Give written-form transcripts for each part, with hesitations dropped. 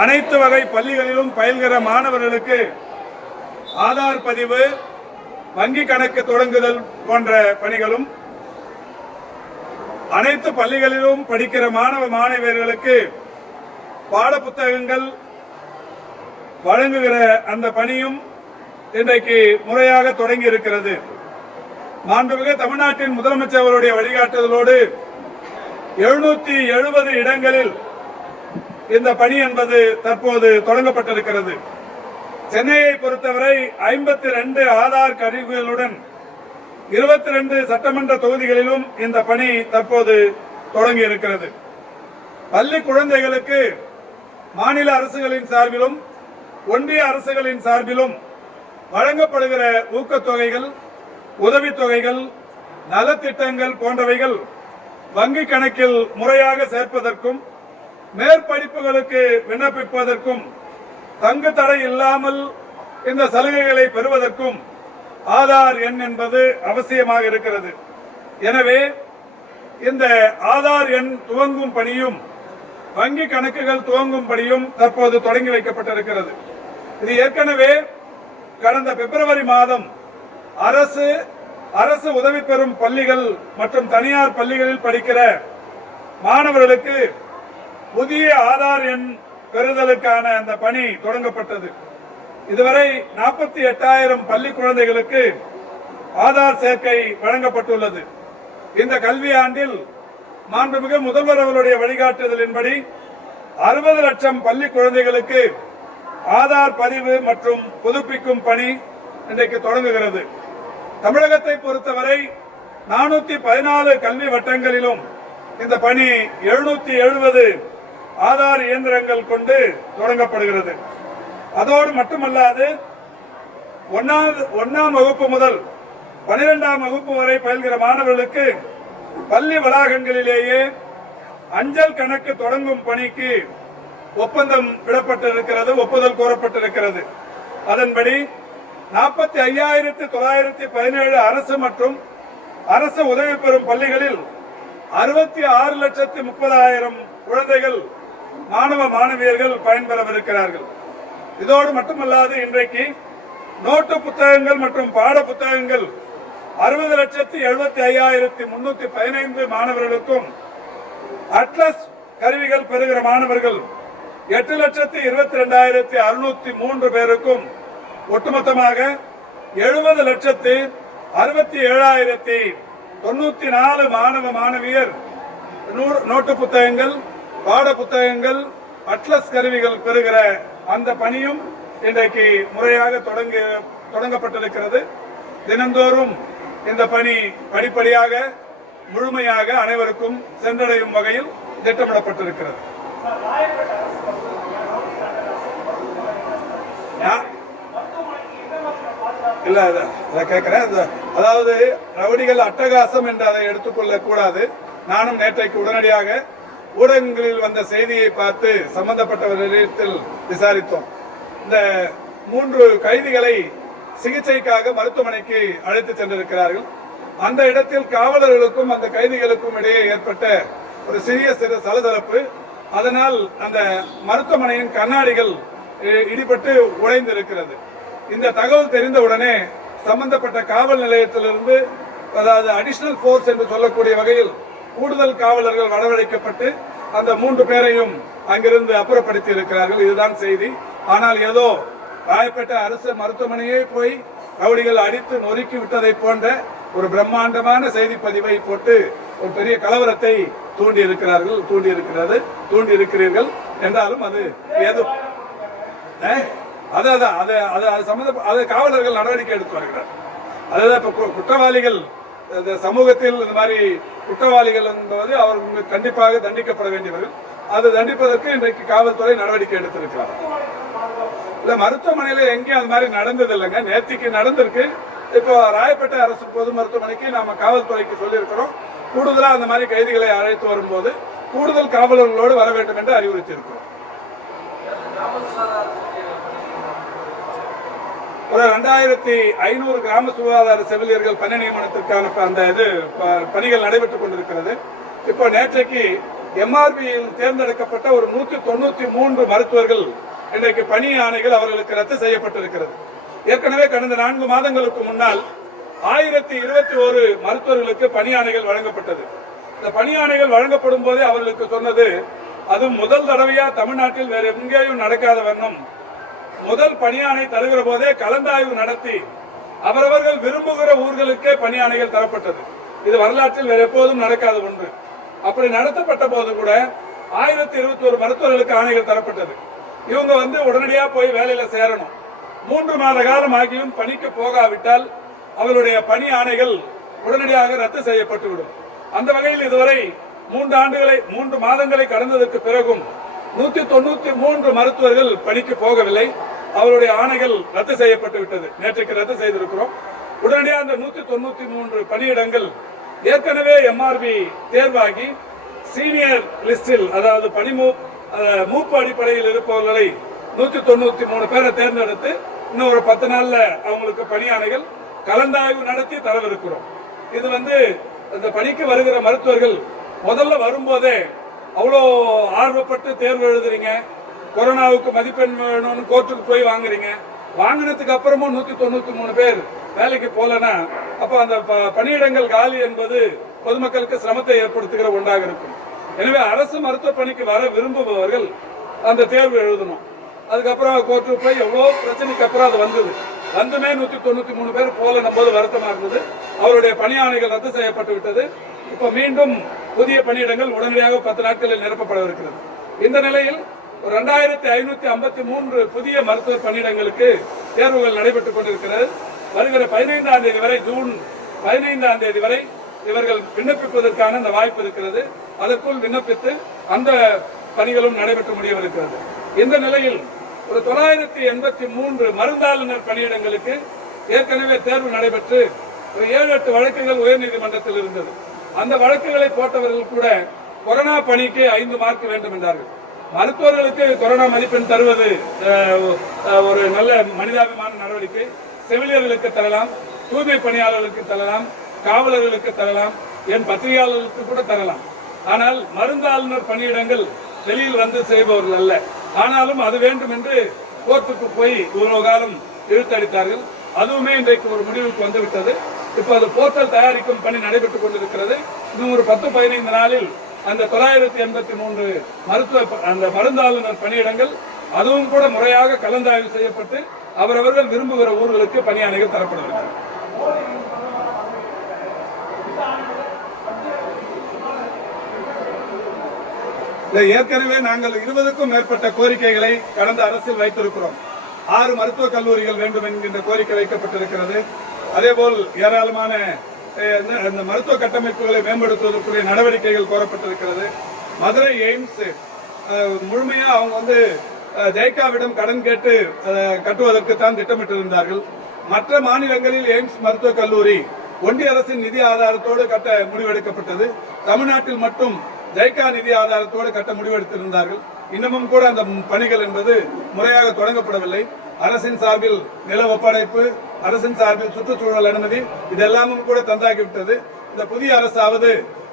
அனைத்து வகை பள்ளிகளிலும் பயில்கிற மாணவர்களுக்கு ஆதார் பதிவு, வங்கி கணக்கு தொடங்குதல் போன்ற பணிகளும், அனைத்து பள்ளிகளிலும் படிக்கிற மாணவ மாணவியர்களுக்கு பாட புத்தகங்கள் வழங்குகிற அந்த பணியும் இன்றைக்கு முறையாக தொடங்கி இருக்கிறது. மாண்புமிகு தமிழ்நாட்டின் முதலமைச்சர் அவருடைய வழிகாட்டுதலோடு 770 இடங்களில் இந்த பணி என்பது தற்போது தொடங்கப்பட்டிருக்கிறது. சென்னையை பொறுத்தவரை 52 ஆதார் கருவிகளுடன் 22 சட்டமன்ற தொகுதிகளிலும் இந்த பணி தற்போது தொடங்கி இருக்கிறது. பள்ளி குழந்தைகளுக்கு மாநில அரசுகளின் சார்பிலும் ஒன்றிய அரசுகளின் சார்பிலும் வழங்கப்படுகிற ஊக்கத்தொகைகள், உதவித்தொகைகள், நலத்திட்டங்கள் போன்றவைகள் வங்கி கணக்கில் முறையாக சேர்ப்பதற்கும் மேற்படிப்புகளுக்கு விண்ணப்பிப்பதற்கும் தங்கு தடை இல்லாமல் இந்த சலுகைகளை பெறுவதற்கும் ஆதார் எண் என்பது அவசியமாக இருக்கிறது. எனவே இந்த ஆதார் எண் துவங்கும் பணியும் வங்கி கணக்குகள் துவங்கும் பணியும் தற்போது தொடங்கி வைக்கப்பட்டிருக்கிறது. இது ஏற்கனவே கடந்த பிப்ரவரி மாதம் அரசு உதவி பெறும் பள்ளிகள் மற்றும் தனியார் பள்ளிகளில் படிக்கிற மாணவர்களுக்கு புதிய ஆதார் எண் பெறுதலுக்கான அந்த பணி தொடங்கப்பட்டது. இதுவரை 48,000 பள்ளி குழந்தைகளுக்கு ஆதார் சேர்க்கை வழங்கப்பட்டுள்ளது. இந்த கல்வியாண்டில் மாண்புமிகு முதல்வர் அவர்களுடைய வழிகாட்டுதலின்படி 60 லட்சம் பள்ளி குழந்தைகளுக்கு ஆதார் பதிவு மற்றும் புதுப்பிக்கும் பணி இன்றைக்கு தொடங்குகிறது. தமிழகத்தை பொறுத்தவரை 414 கல்வி வட்டங்களிலும் இந்த பணி 770 ஆதார் இயந்திரங்கள் கொண்டு தொடங்கப்படுகிறது. அதோடு மட்டுமல்லாது 1ஆம் வகுப்பு முதல் 12ஆம் வகுப்பு வரை பயில்கிற மாணவர்களுக்கு பள்ளி வளாகங்களிலேயே அஞ்சல் கணக்கு தொடங்கும் பணிக்கு ஒப்பந்தம் விடப்பட்டிருக்கிறது, ஒப்புதல் கோரப்பட்டிருக்கிறது. அதன்படி 45,917 அரசு மற்றும் அரசு உதவி பெறும் பள்ளிகளில் 66,30,000 குழந்தைகள் மாணவ மாணவியர்கள் பயன்பெறவிருக்கிறார்கள். இதோடு மட்டுமல்லாது இன்றைக்கு நோட்டு புத்தகங்கள் மற்றும் பாட புத்தகங்கள் 60,75,315 மாணவர்களுக்கும், அட்லஸ் கருவிகள் பெறுகிற மாணவர்கள் 8,22,603 பேருக்கும், ஒட்டுமொத்தமாக 70,67,094 மாணவ மாணவியர் நோட்டு புத்தகங்கள், பாட புத்தகங்கள், அட்லஸ் கருவிகள் பெறுகிற அந்த பணியும் இன்றைக்கு முறையாக தொடங்கப்பட்டிருக்கிறது. தினந்தோறும் இந்த பணி படிப்படியாக முழுமையாக அனைவருக்கும் சென்றடையும் வகையில் திட்டமிடப்பட்டிருக்கிறது. இல்ல கேட்கிறேன், அதாவது ரவுடிகள் அட்டகாசம் என்று அதை எடுத்துக்கொள்ள கூடாது. நானும் நேற்றைக்கு உடனடியாக ஊடகங்களில் வந்த செய்தியை பார்த்து சம்பந்தப்பட்டவர்களிடத்தில் விசாரித்தோம். இந்த 3 கைதிகளை சிகிச்சைக்காக மருத்துவமனைக்கு அழைத்து சென்றிருக்கிறார்கள். அந்த இடத்தில் காவலர்களுக்கும் அந்த கைதிகளுக்கும் இடையே ஏற்பட்ட ஒரு சிறிய சலசலப்பு. அதனால் அந்த மருத்துவமனையின் கண்ணாடிகள் இடிபட்டு உடைந்திருக்கிறது. இந்த தகவல் தெரிந்தவுடனே சம்பந்தப்பட்ட காவல் நிலையத்திலிருந்து, அதாவது அடிஷனல் போர்ஸ் என்று சொல்லக்கூடிய வகையில் கூடுதல் காவலர்கள் வரவழைக்கப்பட்டு அந்த 3 பேரையும் அங்கிருந்து அப்புறப்படுத்தி இருக்கிறார்கள். இதுதான் செய்தி. ஆனால் ஏதோ ராயப்பேட்டை அரசு மருத்துவமனையே போய் ரவுடிகள் அடித்து நொறுக்கி விட்டதை போன்ற ஒரு பிரம்மாண்டமான செய்தி பதிவை போட்டு ஒரு பெரிய கலவரத்தை தூண்டி இருக்கிறீர்கள் என்றாலும் அது ஏதோ காவலர்கள் நடவடிக்கை எடுத்து வருகிறார். அதாவது இப்ப குற்றவாளிகள் சமூகத்தில் இந்த மாதிரி குற்றவாளிகள் என்பது அவர்கள் கண்டிப்பாக தண்டிக்கப்பட வேண்டியவர்கள். அது தண்டிப்பதற்கு இன்றைக்கு காவல்துறை நடவடிக்கை எடுத்திருக்கிறார். இல்ல மருத்துவமனையில எங்கேயும் அது மாதிரி நடந்தது இல்லைங்க, நேற்றுக்கு நடந்திருக்கு. இப்போ ராயப்பேட்டை அரசு பொது மருத்துவமனைக்கு நாம காவல்துறைக்கு சொல்லியிருக்கிறோம். கூடுதலா அந்த மாதிரி கைதிகளை அழைத்து வரும்போது கூடுதல் காவலர்களோடு வர வேண்டும் என்று அறிவுறுத்தி இருக்கிறோம். ஒரு 2,500 கிராம சுகாதார செவிலியர்கள் பணி நியமனத்திற்கான அந்த பணிகள் நடைபெற்றுக் கொண்டிருக்கிறது. இப்போ நேற்றைக்கு MRBயில் தேர்ந்தெடுக்கப்பட்ட ஒரு 193 மருத்துவர்கள் இன்றைக்கு பணி ஆணைகள் அவர்களுக்கு ரத்து செய்யப்பட்டிருக்கிறது. ஏற்கனவே கடந்த 4 மாதங்களுக்கு முன்னால் 1021 மருத்துவர்களுக்கு பணி ஆணைகள் வழங்கப்பட்டது. இந்த பணி ஆணைகள் வழங்கப்படும் போதே அவர்களுக்கு சொன்னது, அது முதல் தடவையா தமிழ்நாட்டில் வேற எங்கேயும் நடக்காத வண்ணம் முதல் பணியாணை தருகிற போதே கலந்தாய்வு நடத்தி அவரவர்கள் விரும்புகிற ஊர்களுக்கே பணியாணைகள் தரப்பட்டது. இது வரலாற்றில் வேற எப்போதும் நடக்காத ஒன்று. அப்படி நடத்தப்பட்ட போது கூட 1021 மருத்துவர்களுக்கு ஆணைகள் தரப்பட்டது. இவங்க உடனடியாக போய் வேலையில சேரணும். 3 மாத காலம் ஆகியும் பணிக்கு போகாவிட்டால் அவருடைய பணி ஆணைகள் உடனடியாக ரத்து செய்யப்பட்டுவிடும். அந்த வகையில் இதுவரை 3 மாதங்களை கடந்ததற்கு பிறகும் 193 மருத்துவர்கள் பணிக்கு போகவில்லை. அவருடைய ஆணைகள் ரத்து செய்யப்பட்டு விட்டது. நேற்றுக்கு ரத்து செய்திருக்கிறோம். உடனடியாக அந்த 193 பணியிடங்கள் ஏற்கனவே MRB தேர்வாகி சீனியர் லிஸ்டில், அதாவது மூப்பு அடிப்படையில் இருப்பவர்களை 193 பேரை தேர்ந்தெடுத்து இன்னும் ஒரு 10 நாள்ல அவங்களுக்கு பணியாணைகள் கலந்தாய்வு நடத்தி தரவிருக்கிறோம். இது இந்த பணிக்கு வருகிற மருத்துவர்கள் முதல்ல வரும்போதே அவ்வளோ ஆர்வப்பட்டு தேர்வு எழுதுறீங்க, கொரோனாவுக்கு மதிப்பெண் வேணும்னு கோர்ட்டுக்கு போய் வாங்குறீங்க. வாங்கினதுக்கு அப்புறமும் 193 பேர் வேலைக்கு போலனா அப்போ அந்த பணியிடங்கள் காலி என்பது பொதுமக்களுக்கு சிரமத்தை ஏற்படுத்துகிற ஒன்றாக இருக்கும். எனவே அரசு மருத்துவ பணிக்கு வர விரும்புபவர்கள் அந்த தேர்வு எழுதணும். அதுக்கப்புறம் கோர்ட்டுக்கு போய் எவ்வளோ பிரச்சனைக்கு அப்புறம் அது வந்துமே 193 பேர் போலன போது வருத்தமா இருந்தது. அவருடைய பணியாணைகள் ரத்து செய்யப்பட்டு விட்டது. இப்ப மீண்டும் புதிய பணியிடங்கள் உடனடியாக 10 நாட்களில் நிரப்பப்பட இருக்கிறது. இந்த நிலையில் 2553 புதிய மருத்துவ பணியிடங்களுக்கு தேர்வுகள் நடைபெற்றுக் கொண்டிருக்கிறது. வருகிற 15ஆம் தேதி வரை, ஜூன் 15ஆம் தேதி வரை இவர்கள் விண்ணப்பிப்பதற்கான அந்த வாய்ப்பு இருக்கிறது. அதற்குள் விண்ணப்பித்து அந்த பணிகளும் நடைபெற்று முடியவிருக்கிறது. இந்த நிலையில் ஒரு 983 மருந்தாளுநர் பணியிடங்களுக்கு ஏற்கனவே தேர்வு நடைபெற்று 7-8 வழக்குகள் உயர்நீதிமன்றத்தில் இருந்தது. அந்த வழக்குகளை போட்டவர்கள் கூட கொரோனா பணிக்கு 5 மார்க் வேண்டும் என்றார்கள். மருத்துவர்களுக்கு கொரோனா மதிப்பெண் தருவது ஒரு நல்ல மனிதாபிமான நடவடிக்கை. செவிலியர்களுக்கு தரலாம், தூய்மை பணியாளர்களுக்கு தரலாம், காவலர்களுக்கு தரலாம், என் பத்திரிகையாளர்களுக்கு கூட தரலாம். ஆனால் மருந்தாளுநர் பணியிடங்கள் வெளியில் செய்பவர்கள் அல்ல. ஆனாலும் அது வேண்டும் என்று கோர்ட்டுக்கு போய் இவ்வளவு காலம் இழுத்தடித்தார்கள். அதுவுமே இன்றைக்கு ஒரு முடிவுக்கு வந்துவிட்டது. இப்ப அது போர்ட்டல் தயாரிக்கும் பணி நடைபெற்றுக் கொண்டிருக்கிறது. இன்னும் ஒரு 10-15 நாளில் அந்த 983 அந்த மருந்தாளுநர் பணியிடங்கள் அதுவும் கூட முறையாக கலந்தாய்வு செய்யப்பட்டு அவரவர்கள் விரும்புகிற ஊர்களுக்கு பணியாணைகள் தரப்படுகிறது. ஏற்கனவே நாங்கள் 20க்கும் மேற்பட்ட கோரிக்கைகளை கடந்த அரசில் வைத்திருக்கிறோம். 6 மருத்துவக் கல்லூரிகள் வேண்டும் என்கின்ற கோரிக்கை வைக்கப்பட்டிருக்கிறது. அதேபோல் ஏராளமான இந்த மருத்துவ கட்டமைப்புகளை மேம்படுத்துவதற்குரிய நடவடிக்கைகள் கோரப்பட்டிருக்கிறது. மதுரை எய்ம்ஸ் முழுமையா அவங்க ஜெய்காவிடம் கடன் கேட்டு கட்டுவதற்கு தான் திட்டமிட்டிருந்தார்கள். மற்ற மாநிலங்களில் எய்ம்ஸ் மருத்துவக் கல்லூரி ஒன்றிய அரசின் நிதி ஆதாரத்தோடு கட்ட முடிவெடுக்கப்பட்டது. தமிழ்நாட்டில் மட்டும் ஜெய்கா நிதி ஆதாரத்தோடு கட்ட முடிவெடுத்திருந்தார்கள். இன்னமும் கூட அந்த பணிகள் என்பது முறையாக தொடங்கப்படவில்லை. அரசின் சார்பில் நில ஒப்படைப்பு, அரசின் சார்பில் சுற்றுச்சூழல் அனுமதி, இதெல்லாமும் கூட தந்தாகிவிட்டது. இந்த புதிய அரசாவது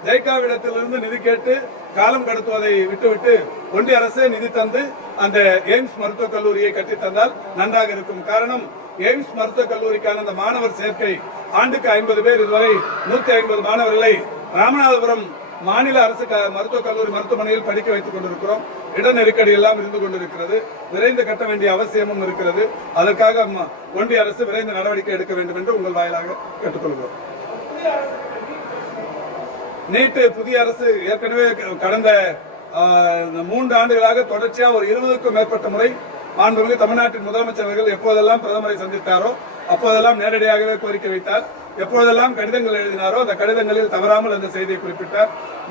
ஜெய்காவிடத்திலிருந்து நிதி கேட்டு காலம் கடத்துவதை விட்டுவிட்டு ஒன்றிய அரசே நிதி தந்து அந்த எய்ம்ஸ் மருத்துவக் கல்லூரியை கட்டி தந்தால் நன்றாக இருக்கும். காரணம், எய்ம்ஸ் மருத்துவக் கல்லூரிக்கான அந்த மாணவர் சேர்க்கை ஆண்டுக்கு 50 பேர், இதுவரை 150 மாணவர்களை ராமநாதபுரம் மாநில அரசு மருத்துவக் கல்லூரி மருத்துவமனையில் படிக்க வைத்துக் கொண்டிருக்கிறோம். இட நெருக்கடி எல்லாம் இருந்து கொண்டிருக்கிறது. விரைந்து கட்ட வேண்டிய அவசியமும் இருக்கிறது. அதற்காக ஒன்றிய அரசு விரைந்து நடவடிக்கை எடுக்க வேண்டும் என்று உங்கள் வாயிலாக கேட்டுக்கொள்கிறோம். நீட்டு புதிய அரசு ஏற்கனவே கடந்த 3 ஆண்டுகளாக தொடர்ச்சியா ஒரு 20க்கும் மேற்பட்ட முறை மாண்புமிகு தமிழ்நாட்டின் முதலமைச்சர் அவர்கள் எப்போதெல்லாம் பிரதமரை சந்தித்தாரோ அப்போதெல்லாம் நேரடியாகவே கோரிக்கை வைத்தார். எப்போதெல்லாம் கடிதங்கள் எழுதினாரோ அந்த கடிதங்களில் தவறாமல் அந்த செய்தியை குறிப்பிட்டார்.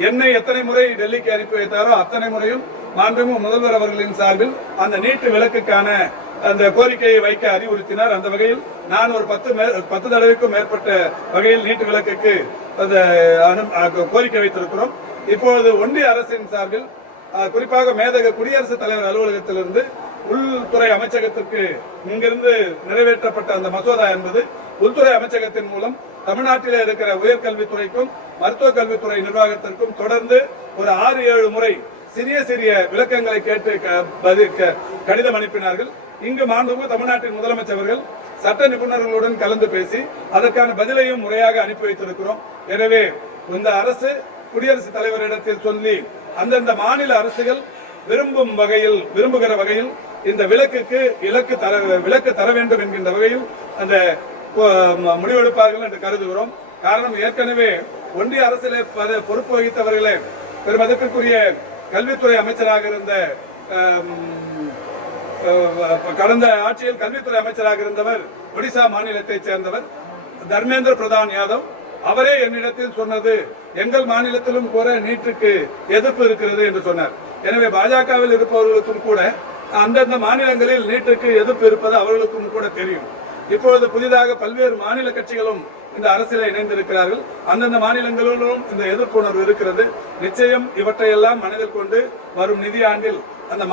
என்னை எத்தனை முறை டெல்லிக்கு அனுப்பி வைத்தாரோ அத்தனை முறையும் மாண்புமிகு முதல்வர் அவர்களின் சார்பில் அந்த நீட்டு விலக்குக்கான அந்த கோரிக்கையை வைக்க அறிவுறுத்தினார். அந்த வகையில் நான் ஒரு 10 தடவைக்கும் மேற்பட்ட வகையில் நீட்டு விலக்குக்கு அந்த கோரிக்கை வைத்திருக்கிறோம். இப்பொழுது ஒன்றிய அரசின் சார்பில் குறிப்பாக மேதக குடியரசுத் தலைவர் அலுவலகத்திலிருந்து உள்துறை அமைச்சகத்திற்கு இங்கிருந்து நிறைவேற்றப்பட்ட அந்த மசோதா என்பது உள்துறை அமைச்சகத்தின் மூலம் தமிழ்நாட்டில் இருக்கிற உயர்கல்வித்துறைக்கும் மருத்துவ கல்வித்துறை நிர்வாகத்திற்கும் தொடர்ந்து ஒரு 6-7 முறை சிறிய சிறிய விளக்கங்களை கேட்டு கடிதம் அனுப்பினார்கள். இங்கு மாண்புமிகு தமிழ்நாட்டின் முதலமைச்சர் அவர்கள் சட்ட நிபுணர்களுடன் கலந்து பேசி அதற்கான பதிலையும் முறையாக அனுப்பி வைத்திருக்கிறோம். எனவே இந்த அரசு குடியரசுத் தலைவரிடத்தில் சொல்லி அந்தந்த மாநில அரசுகள் விரும்புகிற வகையில் இந்த விலக்கு தர வேண்டும் என்கின்ற வகையில் அந்த முடிவெடுப்பார்கள் என்று கருதுகிறோம். காரணம், ஏற்கனவே ஒன்றிய அரசிலே பொறுப்பு வகித்தவர்களே பெருமதிப்பிற்குரிய கல்வித்துறை அமைச்சராக இருந்த கடந்த ஆட்சியில் கல்வித்துறை அமைச்சராக இருந்தவர் ஒடிசா மாநிலத்தைச் சேர்ந்தவர் தர்மேந்திர பிரதான் யாதவ். அவரே என்னிடத்தில் சொன்னது, எங்கள் மாநிலத்திலும் கூட நீட்டுக்கு எதிர்ப்பு இருக்கிறது என்று சொன்னார். எனவே பாஜகவில் இருப்பவர்களுக்கும் கூட அந்தந்த மாநிலங்களில் நீட்டுக்கு எதிர்ப்பு இருப்பது அவர்களுக்கும் கூட தெரியும். இப்பொழுது புதிதாக பல்வேறு மாநில கட்சிகளும் இந்த அரசியல் இணைந்திருக்கிறார்கள். அந்தந்த மாநிலங்களிலும் இந்த எதிர்ப்புணர்வு இருக்கிறது. நிச்சயம் இவற்றையெல்லாம் மனதில் கொண்டு வரும் நிதியாண்டில் அந்த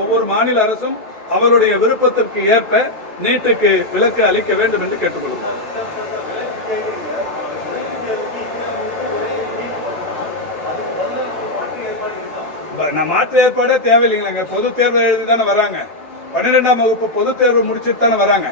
ஒவ்வொரு மாநில அரசும் அவருடைய விருப்பத்திற்கு ஏற்ப நீட்டுக்கு விலக்கு அளிக்க வேண்டும் என்று கேட்டுக்கொள்கிறோம். மாற்று ஏற்பாடே தேவையில்லைங்க. பொது தேர்வு எழுதி தானே வராங்க. 12ஆம் வகுப்பு பொது தேர்வு முடிச்சுட்டு தானே வராங்க.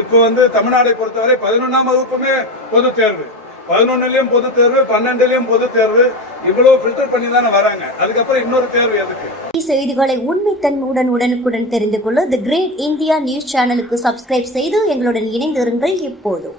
இப்போ தமிழ்நாடை பொறுத்தவரை 11ஆம் வகுப்புமே பொது தேர்வு, 11லயும் பொது தேர்வு, 12லயும் பொது தேர்வு, இவ்வளவு ஃபில்டர் பண்ணி தானே வராங்க. அதுக்கப்புறம் இன்னொரு தேர்வு எதுக்கு? செய்திகளை உண்மைத்தன்மையுடன் உடனுக்குடன் தெரிந்து கொள்ள தி கிரேட் இந்தியா நியூஸ் சேனலுக்கு சப்ஸ்கிரைப் செய்து எங்களுடன் இணைந்திருங்கள். எப்போதும்